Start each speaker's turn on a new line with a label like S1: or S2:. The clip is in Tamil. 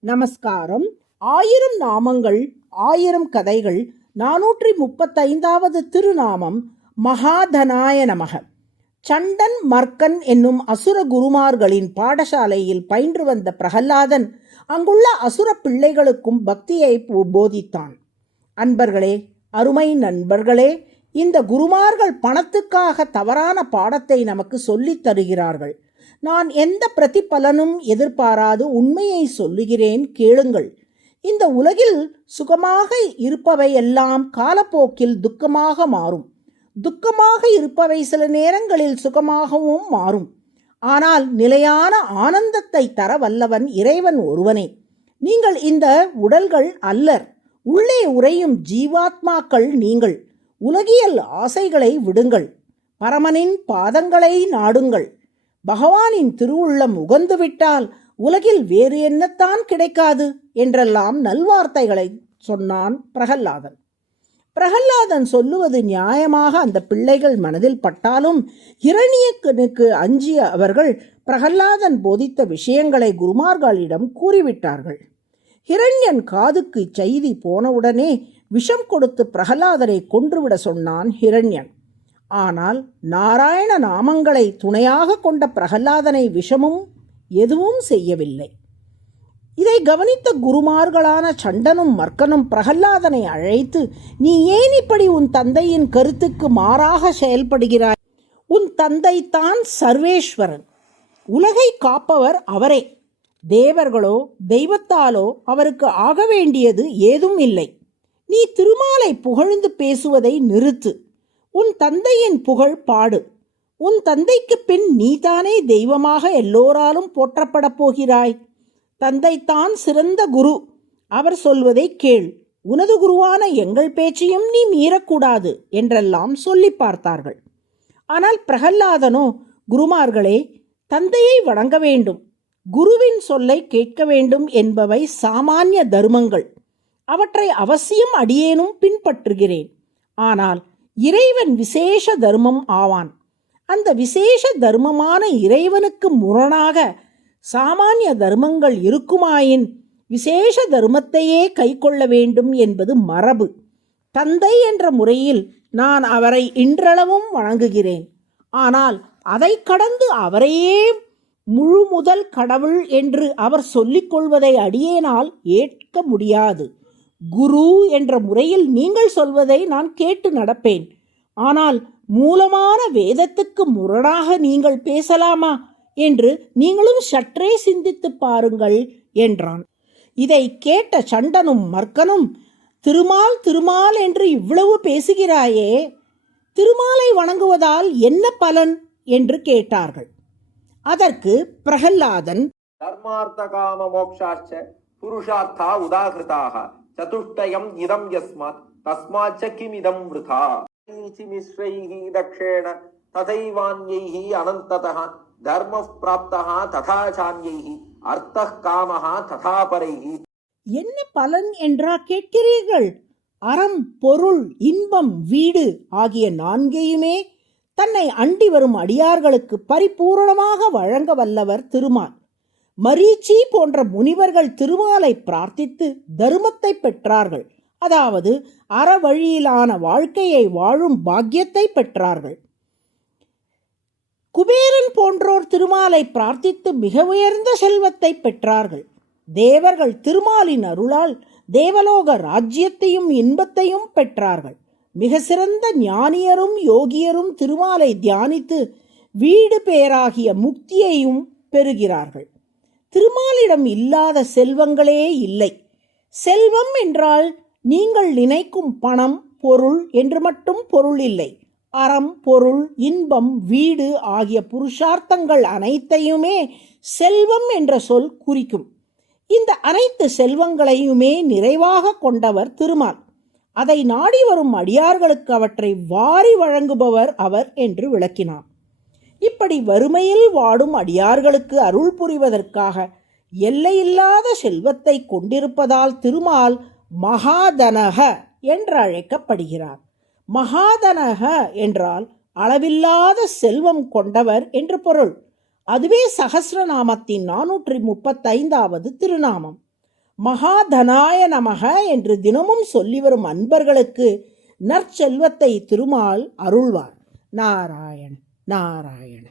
S1: நமஸ்காரம். ஆயிரம் நாமங்கள் ஆயிரம் கதைகள் நானூற்றி முப்பத்தைந்தாவது திருநாமம் மகாதனாய நமக. சண்டன் மர்க்கன் என்னும் அசுர குருமார்களின் பாடசாலையில் பயின்று வந்த பிரகல்லாதன் அங்குள்ள அசுர பிள்ளைகளுக்கும் பக்தியை போதித்தான். அன்பர்களே அருமை நண்பர்களே இந்த குருமார்கள் பணத்துக்காக தவறான பாடத்தை நமக்கு சொல்லித் தருகிறார்கள். நான் எந்த பிரதிபலனும் எதிர்பாராது உண்மையை சொல்லுகிறேன் கேளுங்கள். இந்த உலகில் சுகமாக இருப்பவை எல்லாம் காலப்போக்கில் துக்கமாக மாறும். துக்கமாக இருப்பவை சில நேரங்களில் சுகமாகவும் மாறும். ஆனால் நிலையான ஆனந்தத்தை தர வல்லவன் இறைவன் ஒருவனே. நீங்கள் இந்த உடல்கள் அல்லர். உள்ளே உறையும் ஜீவாத்மாக்கள் நீங்கள். உலகியல் ஆசைகளை விடுங்கள். பரமனின் பாதங்களை நாடுங்கள். பகவானின் திருவுள்ளம் உகந்துவிட்டால் உலகில் வேறு என்னத்தான் கிடைக்காது என்றெல்லாம் நல்வார்த்தைகளை சொன்னான் பிரகல்லாதன். பிரகல்லாதன் சொல்லுவது நியாயமாக அந்த பிள்ளைகள் மனதில் பட்டாலும் இரணியக்கனுக்கு அஞ்சிய அவர்கள் பிரகல்லாதன் போதித்த விஷயங்களை குருமார்களிடம் கூறிவிட்டார்கள். ஹிரண்யன் காதுக்கு செய்தி போனவுடனே விஷம் கொடுத்து பிரகலாதனை கொன்றுவிட சொன்னான் ஹிரண்யன் ஆனால் நாராயண நாமங்களை துணையாக கொண்ட பிரகலாதனை விஷமும் எதுவும் செய்யவில்லை. இதை கவனித்த குருமார்களான சண்டனும் மர்க்கனும் பிரகல்லாதனை அழைத்து நீ ஏன் இப்படி உன் தந்தையின் கருத்துக்கு மாறாக செயல்படுகிறாய்? உன் தந்தை தான் சர்வேஸ்வரன். உலகை காப்பவர் அவரே. தேவர்களோ தெய்வத்தாலோ அவருக்கு ஆக வேண்டியது ஏதும் இல்லை. நீ திருமாலை புகழ்ந்து பேசுவதை நிறுத்து. உன் தந்தையின் புகழ் பாடு. உன் தந்தைக்கு பின் நீதானே தெய்வமாக எல்லோராலும் போற்றப்படப் போகிறாய். தந்தைத்தான் சிறந்த குரு. அவர் சொல்வதை கேள். உனது குருவான எங்கள் பேச்சையும் நீ மீறக்கூடாது என்றெல்லாம் சொல்லி பார்த்தார்கள். ஆனால் பிரகல்லாதனோ குருமார்களே தந்தையை வணங்க வேண்டும். குருவின் சொல்லை கேட்க வேண்டும் என்பவை சாமானிய தர்மங்கள். அவற்றை அவசியம் அடியேனும் பின்பற்றுகிறேன். ஆனால் இறைவன் விசேஷ தர்மம் ஆவான். அந்த விசேஷ தர்மமான இறைவனுக்கு முரணாக சாமானிய தர்மங்கள் இருக்குமாயின் விசேஷ தர்மத்தையே கைக்கொள்ள வேண்டும் என்பது மரபு. தந்தை என்ற முறையில் நான் அவரை இன்றளவும் வணங்குகிறேன். ஆனால் அதை கடந்து அவரையே முழு முதல் கடவுள் என்று அவர் சொல்லிக் கொள்வதை அடியேனால் ஏற்க முடியாது. குரு என்ற முறையில் நீங்கள் சொல்வதை நான் கேட்டு நடப்பேன். ஆனால் மூலமான வேதத்துக்கு முரணாக நீங்கள் பேசலாமா என்று நீங்களும் சற்றே சிந்தித்து பாருங்கள் என்றான். இதை கேட்ட சண்டனும் மர்க்கனும் திருமால் திருமால் என்று இவ்வளவு பேசுகிறாயே திருமாலை வணங்குவதால் என்ன பலன்? என்று கேட்டார்கள். அதற்கு பிரகல்லாதன்
S2: தர்மார்த்த காம மோக்ஷாச்ச புருஷார்த்தா உதாகிருதாக சதுஷ்டயம் இதம் யஸ்மாத் தஸ்மாச்ச கிமிதம் விருதா மிஸ்ரைஹி தக்ஷேண ததைவான்யைஹி அனந்ததா தர்ம பிராப்தா ததாச்சான்யைஹி அர்த்த காமஹா ததாபரைஹி
S1: என்ன பலன் என்றா கேட்கிறீர்கள்? அறம் பொருள் இன்பம் வீடு ஆகிய நான்கையுமே தன்னை அண்டி வரும் அடியார்களுக்கு பரிபூரணமாக வழங்க வல்லவர் திருமால். மரீச்சி போன்ற முனிவர்கள் திருமாலை பிரார்த்தித்து தருமத்தை பெற்றார்கள். அதாவது அறவழியிலான வாழ்க்கையை வாழும் பாக்கியத்தை பெற்றார்கள். குபேரன் போன்றோர் திருமாலை பிரார்த்தித்து மிக உயர்ந்த செல்வத்தை பெற்றார்கள். தேவர்கள் திருமாலின் அருளால் தேவலோக ராஜ்யத்தையும் இன்பத்தையும் பெற்றார்கள். மிக சிறந்த ஞானியரும் யோகியரும் திருமாலை தியானித்து வீடு பேராகிய முக்தியையும் பெறுகிறார்கள். திருமாலிடம் இல்லாத செல்வங்களே இல்லை. செல்வம் என்றால் நீங்கள் நினைக்கும் பணம் பொருள் என்று மட்டும் பொருள் இல்லை. அறம் பொருள் இன்பம் வீடு ஆகிய புருஷார்த்தங்கள் அனைத்தையுமே செல்வம் என்ற சொல் குறிக்கும். இந்த அனைத்து செல்வங்களையுமே நிறைவாக கொண்டவர் திருமால். அதை நாடி வரும் அடியார்களுக்கு அவற்றை வாரி வழங்குபவர் அவர் என்று விளக்கினார். இப்படி வறுமையில் வாடும் அடியார்களுக்கு அருள் புரிவதற்காக எல்லையில்லாத செல்வத்தை கொண்டிருப்பதால் திருமால் மகாதனக என்று அழைக்கப்படுகிறார். மகாதனக என்றால் அளவில்லாத செல்வம் கொண்டவர் என்று பொருள். அதுவே சகசிரநாமத்தின் நானூற்றி முப்பத்தைந்தாவது திருநாமம். மகாதனாய நமக என்று தினமும் சொல்லி வரும் அன்பர்களுக்கு நற்செல்வத்தை திருமால் அருள்வார். நாராயணன். நாராயண